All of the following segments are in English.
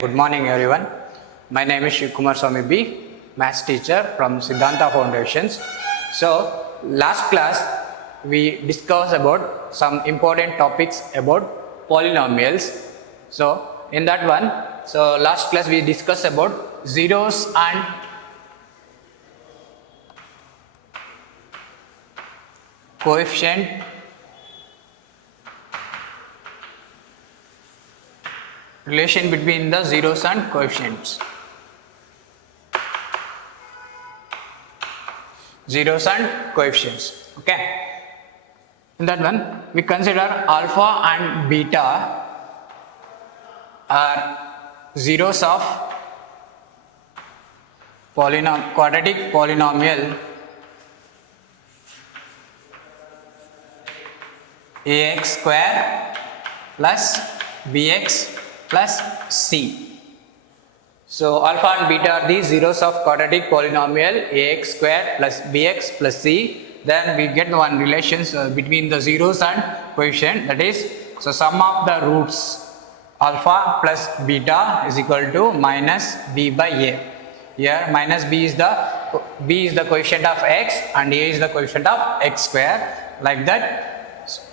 Good morning everyone. My name is Shiv Swami B, Maths teacher from Siddhanta Foundations. So last class we discussed about some important topics about polynomials. So in that one, last class we discussed about zeros and coefficient relation between the zeros and coefficients. Zeros and coefficients. Okay. In that one, we consider alpha and beta are zeros of quadratic polynomial ax square plus bx plus c. So alpha and beta are the zeros of quadratic polynomial ax square plus bx plus c. Then we get one relations between the zeros and coefficient, that is, so sum of the roots alpha plus beta is equal to minus b by a. Here minus b is the coefficient of x and a is the coefficient of x square. Like that,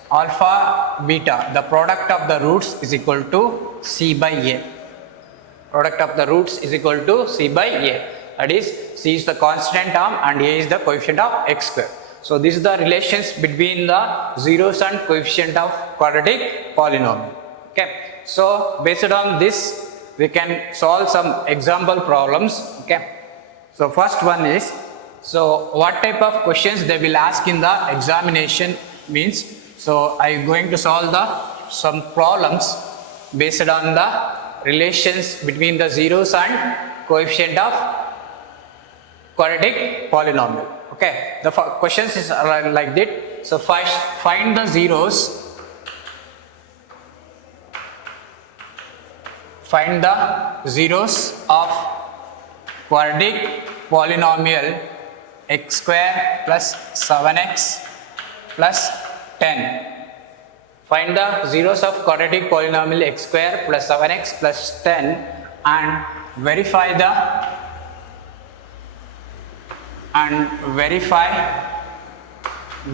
alpha beta, the product of the roots is equal to c by a. Product of the roots is equal to c by a. That is, c is the constant term and a is the coefficient of x square. So this is the relations between the zeros and coefficient of quadratic polynomial. Okay. So based on this, we can solve some example problems. Okay. So first one is, so what type of questions they will ask in the examination means, so I am going to solve some problems based on the relations between the zeros and coefficient of quadratic polynomial. Okay, the questions is like that. So first find the zeros. Find the zeros of quadratic polynomial x square plus 7x plus 10. Find the zeros of quadratic polynomial x square plus 7x plus 10 and verify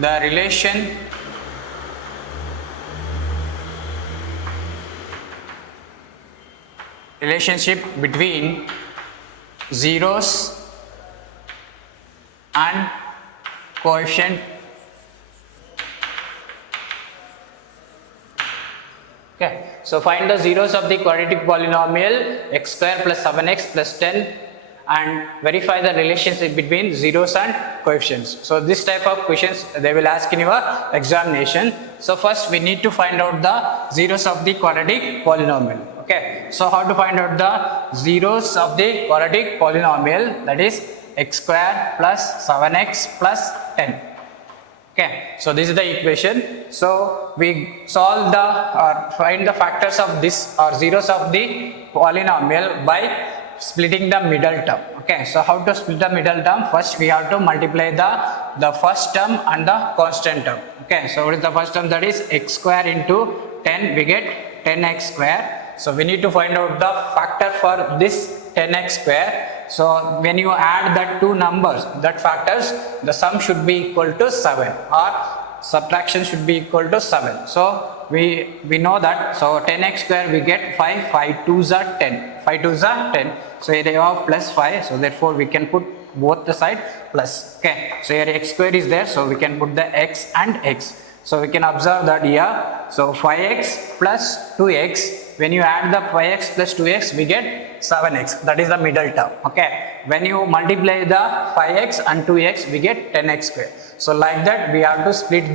the relationship between zeros and coefficient. Okay. So find the zeros of the quadratic polynomial x square plus 7x plus 10 and verify the relationship between zeros and coefficients. So this type of questions they will ask in your examination. So first we need to find out the zeros of the quadratic polynomial. Okay. So how to find out the zeros of the quadratic polynomial, that is x square plus 7x plus 10. Okay, so this is the equation. So we solve find the factors of this or zeros of the polynomial by splitting the middle term. Okay, so how to split the middle term? First we have to multiply the first term and the constant term. Okay, so what is the first term? That is x square into 10, we get 10x square. So we need to find out the factor for this 10x square. So when you add that two numbers, that factors, the sum should be equal to 7 or subtraction should be equal to 7. So we know that. So 10x square we get 5, 5 2s are 10, 5 2s are 10. So here you have plus 5, so therefore we can put both the side plus. Okay, so here x square is there, so we can put the x and x. So we can observe that here, so 5x plus 2x, when you add the 5x plus 2x we get 7x, that is the middle term. Okay, when you multiply the 5x and 2x we get 10x square. So like that we have to split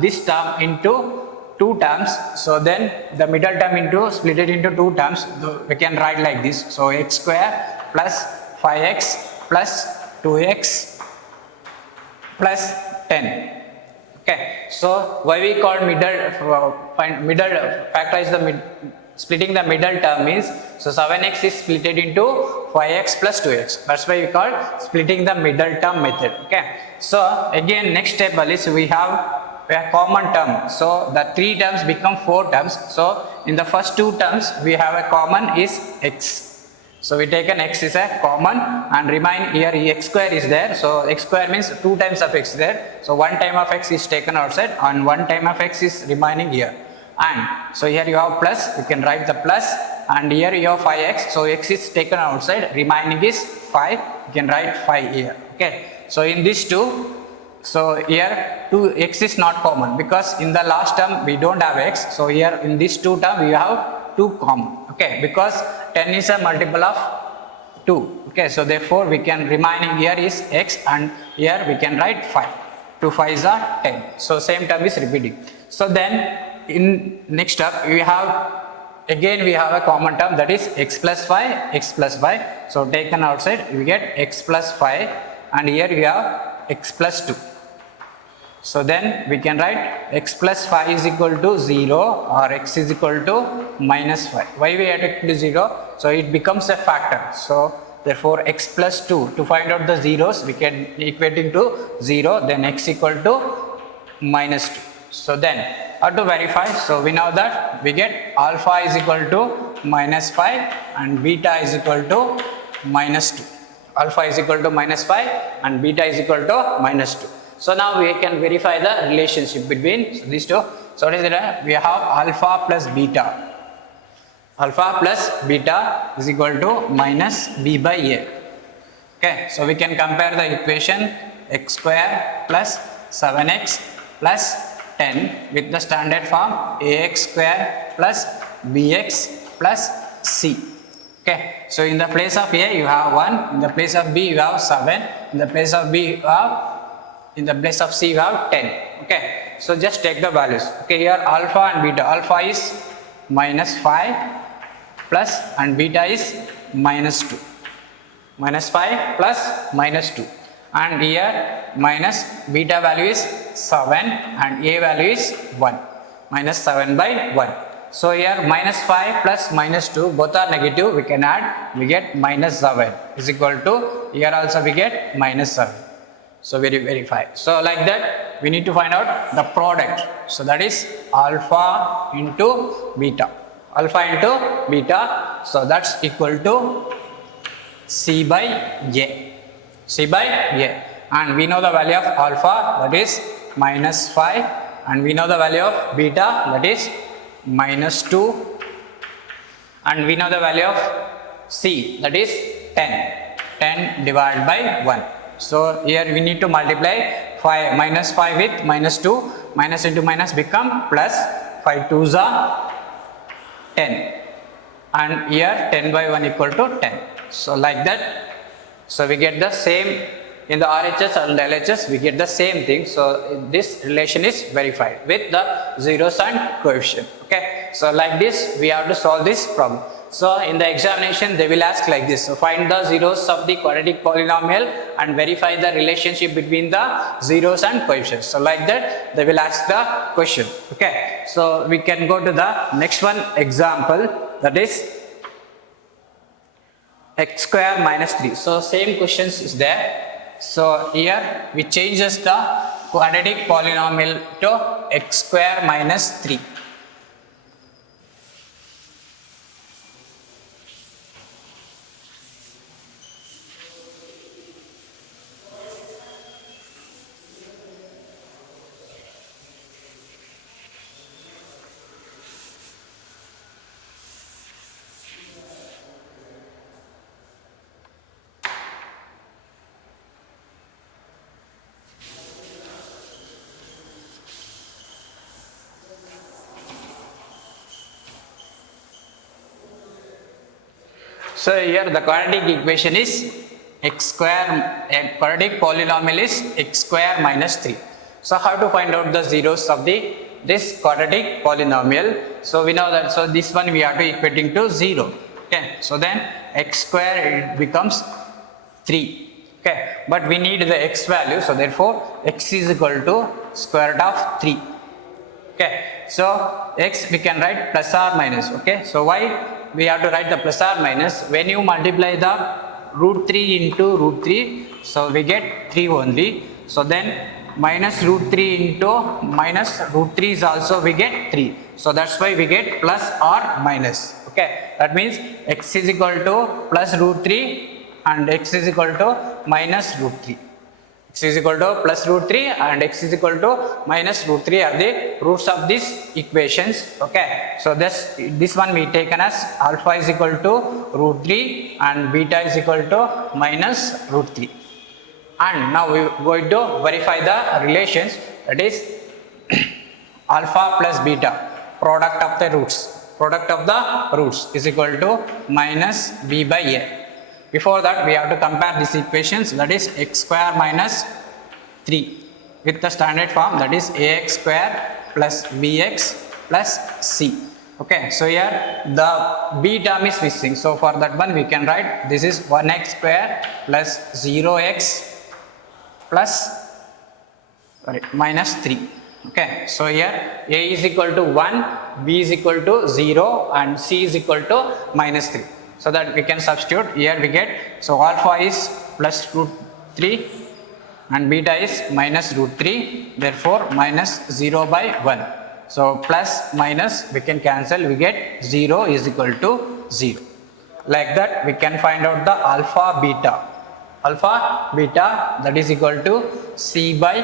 this term into two terms. So then the middle term split it into two terms, we can write like this. So x square plus 5x plus 2x plus 10. Okay, so why we call factorize the splitting the middle term means, so 7x is split into 5x plus 2x. That's why we call splitting the middle term method. Okay, so again next step is we have a common term. So the 3 terms become 4 terms. So in the first 2 terms we have a common is x. So we take an x is a common and remain here x square is there. So x square means 2 times of x there. So 1 time of x is taken outside and 1 time of x is remaining here. And so here you have plus, you can write the plus, and here you have 5x. So x is taken outside, remaining is 5. You can write 5 here. Okay. So in these two, so here 2x is not common because in the last term we don't have x. So here in this 2 term we have 2 common. Okay, because 10 is a multiple of 2. Okay, so therefore we can remaining here is x and here we can write 5. 2 5s are 10. So same term is repeating. So then in next step we have again we have a common term, that is x plus 5, x plus 5. So taken outside we get x plus 5 and here we have x plus 2. So then we can write x plus 5 is equal to 0 or x is equal to minus 5. Why we add it to 0? So it becomes a factor. So therefore x plus 2, to find out the zeros we can equate into 0, then x equal to minus 2. So then how to verify? So we know that we get alpha is equal to minus 5 and beta is equal to minus 2. Alpha is equal to minus 5 and beta is equal to minus 2. So now we can verify the relationship between these two. So what is it? We have alpha plus beta. Alpha plus beta is equal to minus b by a. Okay, so we can compare the equation x square plus 7x plus 10 with the standard form ax square plus bx plus c. Okay, so in the place of a you have 1, in the place of b you have 7, in the place of b you have, in the place of c you have 10. Okay, so just take the values. Okay, here alpha and beta. Alpha is minus 5 plus and beta is minus 2. Minus 5 plus minus 2. And here minus beta value is 7 and a value is 1. Minus 7 by 1. So here minus 5 plus minus 2 both are negative, we can add, we get minus 7 is equal to, here also we get minus 7. So we verify. So like that we need to find out the product. So that is alpha into beta. Alpha into beta. So that's equal to c by a. C by a. And we know the value of alpha, that is minus 5, and we know the value of beta, that is minus 2, and we know the value of c, that is 10. 10 divided by 1. So here we need to multiply 5, minus 5 with minus 2, minus into minus become plus, 5 2s are 10, and here 10 by 1 equal to 10. So like that. So we get the same in the RHS and LHS, we get the same thing. So this relation is verified with the zeros and coefficient. Okay, so like this we have to solve this problem. So in the examination they will ask like this. So find the zeros of the quadratic polynomial and verify the relationship between the zeros and coefficients. So like that they will ask the question. Okay, so we can go to the next one example, that is x square minus 3. So same questions is there. So here we changes the quadratic polynomial to x square minus 3. So here the quadratic equation is x square, a quadratic polynomial is x square minus 3. So how to find out the zeros of this quadratic polynomial? So we know that, so this one we have to equating to 0. Okay, so then x square it becomes 3. Okay, but we need the x value, so therefore x is equal to square root of 3. Okay, so x we can write plus or minus. Okay, so why we have to write the plus or minus? When you multiply the root 3 into root 3, so we get 3 only. So then minus root 3 into minus root 3 is also we get 3. So that's why we get plus or minus. Okay, that means x is equal to plus root 3 and x is equal to minus root 3. X is equal to plus root 3 and x is equal to minus root 3 are the roots of these equations. Okay, so this one we taken as alpha is equal to root 3 and beta is equal to minus root 3. And now we are going to verify the relations, that is alpha plus beta, product of the roots is equal to minus b by a. Before that we have to compare these equations, that is x square minus 3 with the standard form, that is ax square plus bx plus c. Okay, so here the b term is missing, so for that one we can write this is 1x square plus 0x plus minus 3. Okay, so here a is equal to 1, b is equal to 0 and c is equal to minus 3. So that we can substitute here, we get, so alpha is plus root 3 and beta is minus root 3, therefore minus 0 by 1. So plus minus we can cancel, we get 0 is equal to 0. Like that we can find out the alpha beta that is equal to c by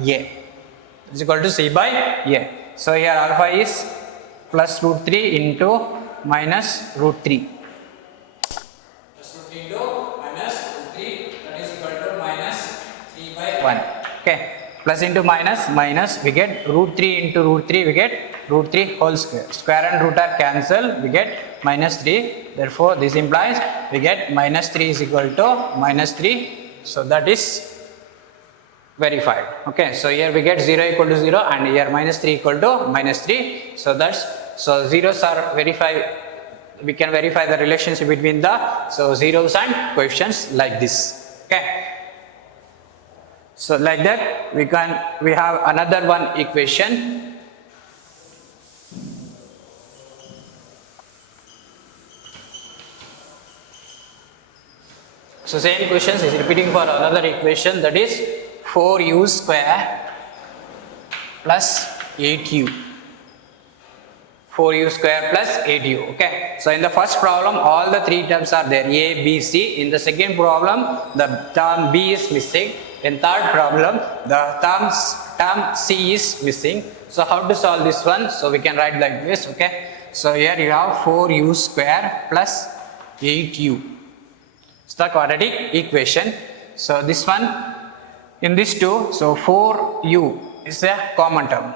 a, is equal to c by a. So here alpha is plus root 3 into minus root 3. Into minus root 3, that is equal to minus 3 by 1. Okay, plus into minus we get root 3 into root 3, we get root 3 whole square. Square and root are cancelled, we get minus 3. Therefore this implies we get minus 3 is equal to minus 3. So that is verified. Okay, so here we get 0 equal to 0 and here minus 3 equal to minus 3. So that's, so zeros are verified. We can verify the relationship between the zeros and coefficients like this. Okay, so like that we have another one equation. So same questions is repeating for another equation, that is 4u square plus 8u. 4u square plus 8u. Okay, so in the first problem all the three terms are there, a, b, c. In the second problem the term b is missing. In third problem the term c is missing. So how to solve this one? So we can write like this. Okay, so here you have 4u square plus 8u. It's the quadratic equation. So this one, in this two, so 4u is a common term,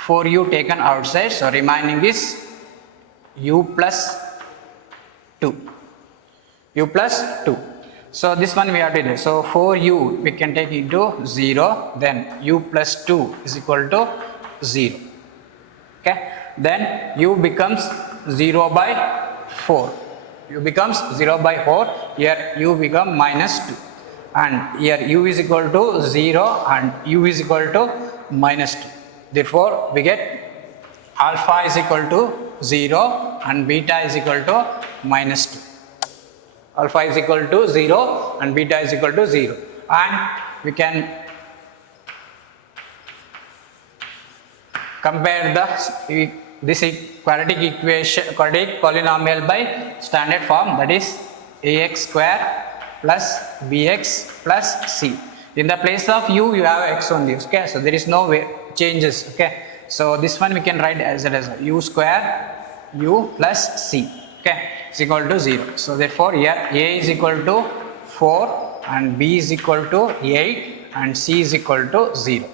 4u taken outside, so remaining is u plus 2. So this one we have to do. So 4u we can take into 0, then u plus 2 is equal to 0. Okay, then u becomes 0 by 4. U becomes 0 by 4. Here u become minus 2, and here u is equal to 0 and u is equal to minus 2. Therefore we get alpha is equal to 0 and beta is equal to minus 2. Alpha is equal to 0 and beta is equal to 0, and we can compare this quadratic polynomial by standard form, that is ax square plus bx plus c. In the place of u you have x only. Okay, so there is no changes. Okay, so this one we can write as u square u plus c. Okay, is equal to 0. So therefore here a is equal to 4 and b is equal to 8 and c is equal to 0.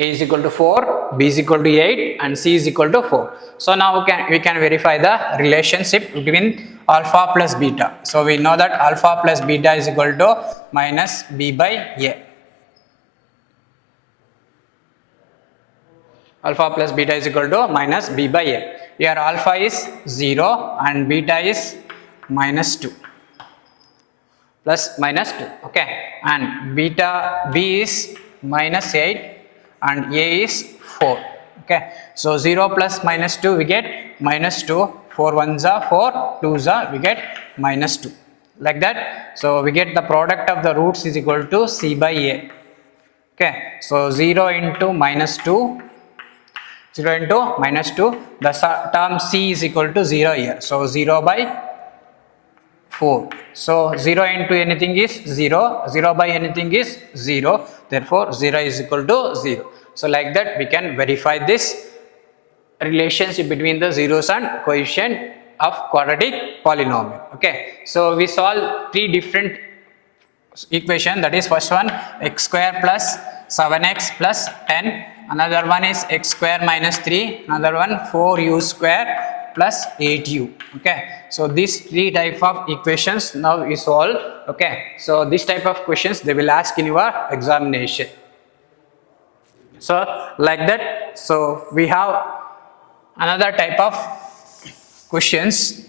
A is equal to 4, b is equal to 8 and c is equal to 4. So now we can verify the relationship between alpha plus beta. So we know that alpha plus beta is equal to minus b by a. Alpha plus beta is equal to minus b by a. Here alpha is 0 and beta is minus 2. Plus minus 2. Okay, and beta b is minus 8 and a is 4. Okay, so 0 plus minus 2 we get minus 2, 4 1s are 4, 2s are we get minus 2. Like that, so we get the product of the roots is equal to c by a. Okay, so 0 into minus 2, 0 into minus 2, the term c is equal to 0 here. So 0 by 4. So 0 into anything is 0, 0 by anything is 0, therefore 0 is equal to 0. So like that we can verify this relationship between the zeros and coefficient of quadratic polynomial. Okay, so we solve three different equation, that is first one x square plus 7x plus 10, another one is x square minus 3, another one 4u square plus 8u. Okay, so these three type of equations now we solve. Okay, so this type of questions they will ask in your examination. So like that, so we have another type of questions.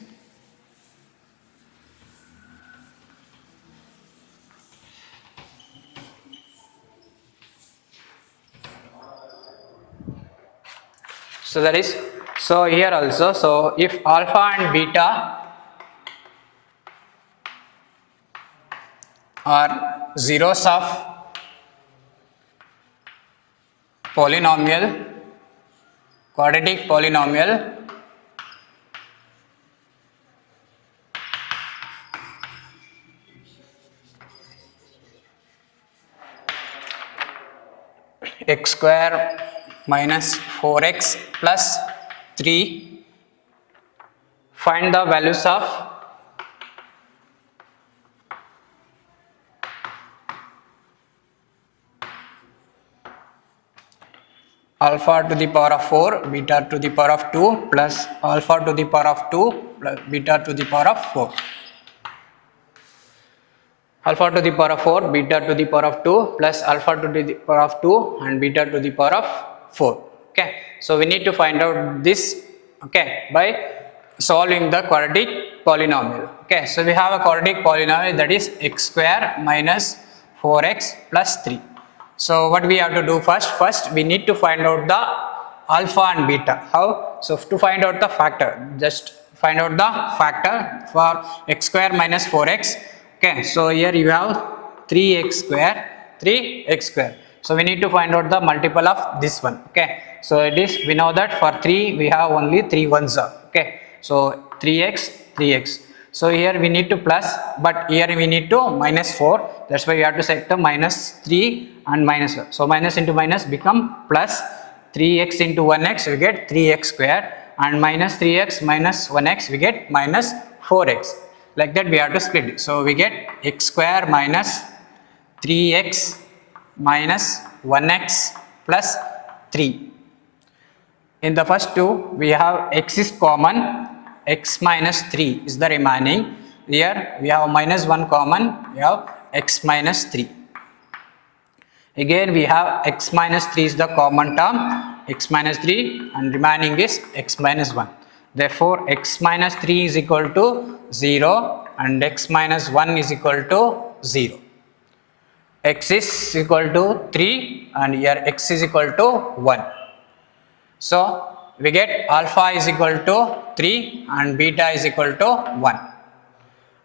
So that is, so here also, so if alpha and beta are zeros of polynomial, quadratic polynomial, x square minus 4x plus 3, find the values of alpha to the power of 4, beta to the power of 2 plus alpha to the power of 2 plus beta to the power of 4. Alpha to the power of 4, beta to the power of 2 plus alpha to the power of 2 and beta to the power of 4. Okay, so we need to find out this, okay, by solving the quadratic polynomial. Okay, so we have a quadratic polynomial, that is x square minus 4x plus 3. So what we have to do first we need to find out the alpha and beta. How? So to find out the factor, just find out the factor for x square minus 4x. Okay, so here you have 3x square. So we need to find out the multiple of this one. Okay, so it is, we know that for 3 we have only 3 ones are. Okay, so 3x. So here we need to plus, but here we need to minus 4. That's why we have to set the minus 3 and minus 1. So minus into minus become plus 3x into 1x, we get 3x square, and minus 3x minus 1x we get minus 4x. Like that we have to split it. So we get x square minus 3x minus 1x plus 3. In the first two we have x is common, x minus 3 is the remaining. Here we have minus 1 common, we have x minus 3. Again we have x minus 3 is the common term, x minus 3, and remaining is x minus 1. Therefore x minus 3 is equal to 0 and x minus 1 is equal to 0. X is equal to 3 and here x is equal to 1. So we get alpha is equal to 3 and beta is equal to 1.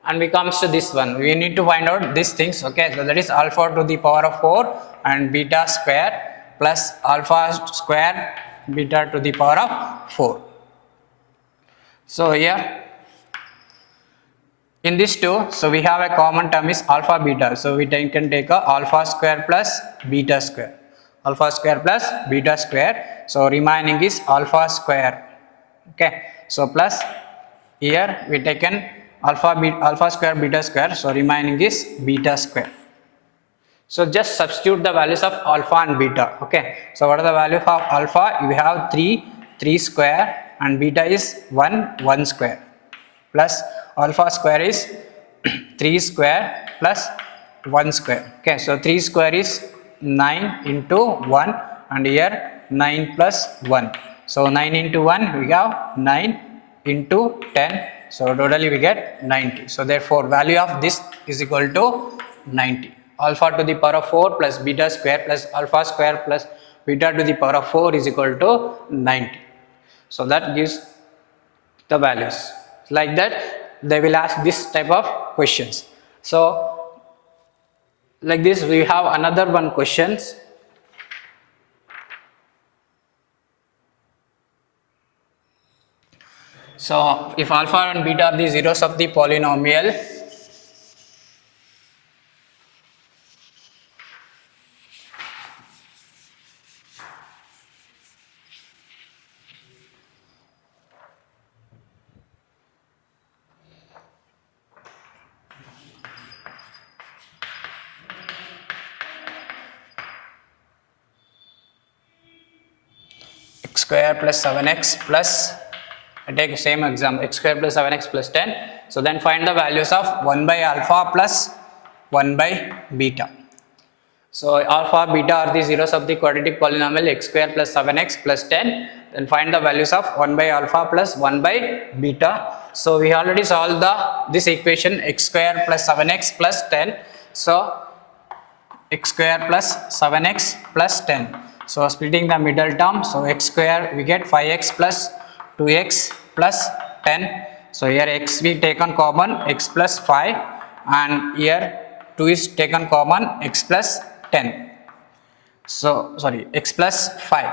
And we comes to this one, we need to find out these things. Okay, so that is alpha to the power of 4 and beta square plus alpha square beta to the power of 4. So here in these two, so we have a common term is alpha beta. So we can take a alpha square plus beta square. Alpha square plus beta square. So remaining is alpha square. Okay. So plus here we taken alpha square beta square. So remaining is beta square. So just substitute the values of alpha and beta. Okay. So what are the value of alpha? You have 3 square, and beta is 1 square, plus alpha square is 3 square plus 1 square. Okay, so 3 square is 9 into 1, and here 9 plus 1. So 9 into 1 we have 9 into 10. So totally we get 90. So therefore value of this is equal to 90. Alpha to the power of 4 plus beta square plus alpha square plus beta to the power of 4 is equal to 90. So that gives the values. Like that they will ask this type of questions. So like this we have another one questions. So if alpha and beta are the zeros of the polynomial, x square plus 7x plus, I take the same example, x square plus 7x plus 10. So then find the values of 1 by alpha plus 1 by beta. So alpha, beta are the zeros of the quadratic polynomial x square plus 7x plus 10. Then find the values of 1 by alpha plus 1 by beta. So we already solved this equation x square plus 7x plus 10. So x square plus 7x plus 10. So splitting the middle term, so x square we get 5x plus 2x plus 10. So here x we taken common, x plus 5, and here 2 is taken common, x plus 10. So sorry, x plus 5.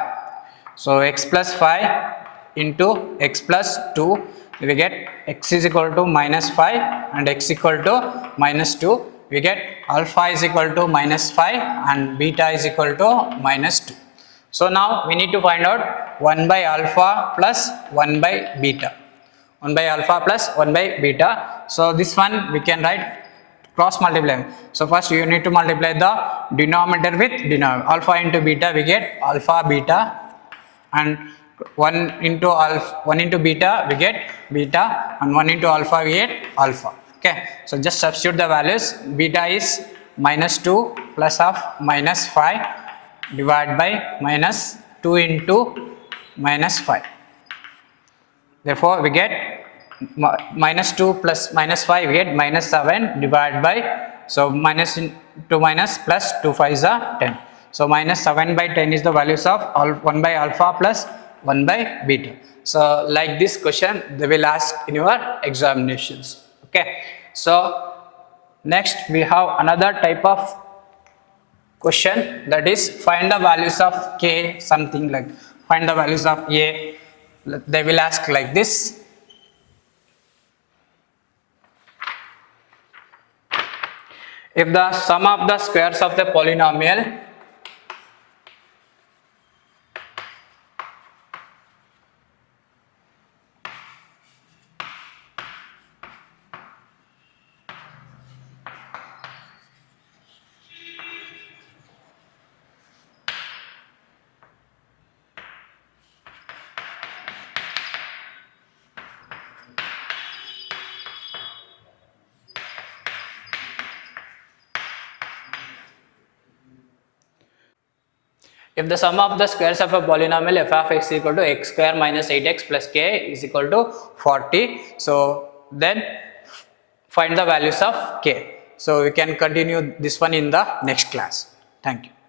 So x plus 5 into x plus 2, we get x is equal to minus 5 and x equal to minus 2. We get alpha is equal to minus 5 and beta is equal to minus 2. So now we need to find out 1 by alpha plus 1 by beta. 1 by alpha plus 1 by beta. So this one we can write cross multiply. So first you need to multiply the denominator with denominator. Alpha into beta we get alpha beta, and 1 into beta we get beta, and 1 into alpha we get alpha. Okay, so just substitute the values. Beta is minus 2 plus of minus 5 divided by minus 2 into minus 5. Therefore, we get minus 2 plus minus 5, we get minus 7 divided by, so minus into minus plus 2 5 is 10. So minus 7 by 10 is the values of 1 by alpha plus 1 by beta. So like this question they will ask in your examinations. Okay, so next we have another type of question, that is find the values of k, something like find the values of a. They will ask like this. If the sum of the squares of the polynomial if the sum of the squares of a polynomial f of x is equal to x square minus 8x plus k is equal to 40, so then find the values of k. So we can continue this one in the next class. Thank you.